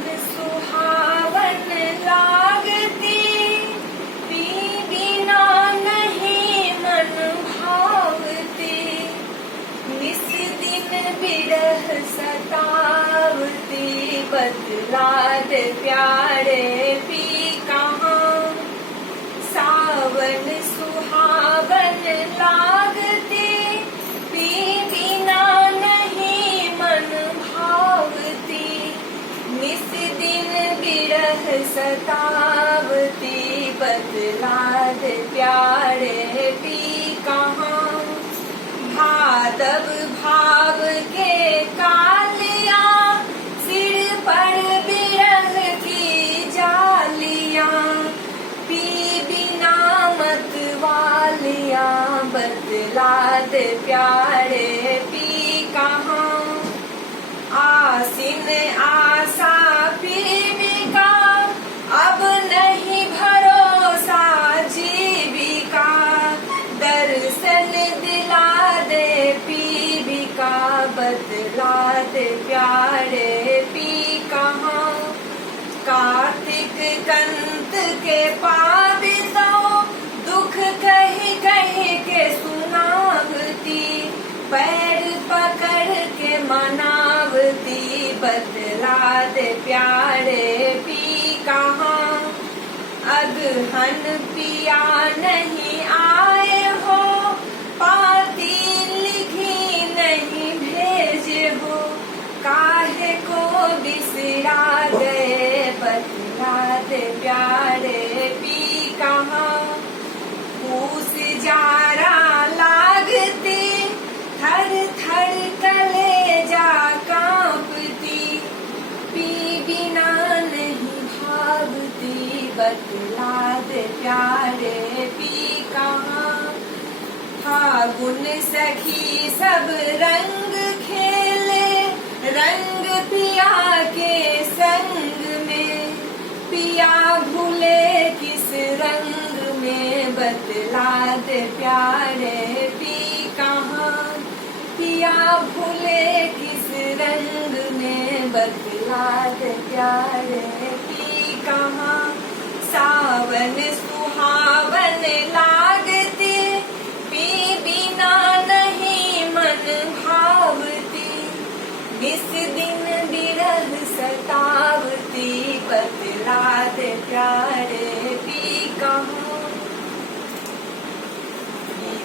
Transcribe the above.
सुहावन लागती, पी बिना नहीं मन भावती। निस दिन बिरह सतावती, बतलात प्यारे पी कहाँ। सावन सुहावन लागती, पी बिना नहीं मन भावती। निस दिन बिरह सतावती, बतलात प्यारे पी कहाँ। भादव भाव के कालियां, सिर पर बिरह की जालियां। पी बिना मत वालियां, बतलात प्यारे पी कहाँ। आसिन आशा पीविका, अब नहीं भरोसा जीविका। दर्शन दिला दे पीविका, बतलात प्यारे पी कहाँ। कार्तिक कंत के पावितों, दुख कही कही के सुनावती। पैर पकड़ के मनावती, बतलात प्यारे पी कहाँ। अगहन पिया नहीं आए हो, पाती लिखी नहीं भेजे हो। काहे को बिसरा गए, बतलात प्यारे पी कहाँ। पूस जारा लागती, थर थर कलेजा कांपती। पी बिना नहीं भावती, बतलात प्यारे पी कहाँ। फागुन सखी सब रंग खेले, रंग पिया के संग में। पिया भूले किस रंग में, बतलात प्यारे पी कहाँ। पिया भूले किस रंग में, बतलात प्यारे पी कहाँ। सावन सुहावन लागती, पी बिना नहीं मन भावती। निस दिन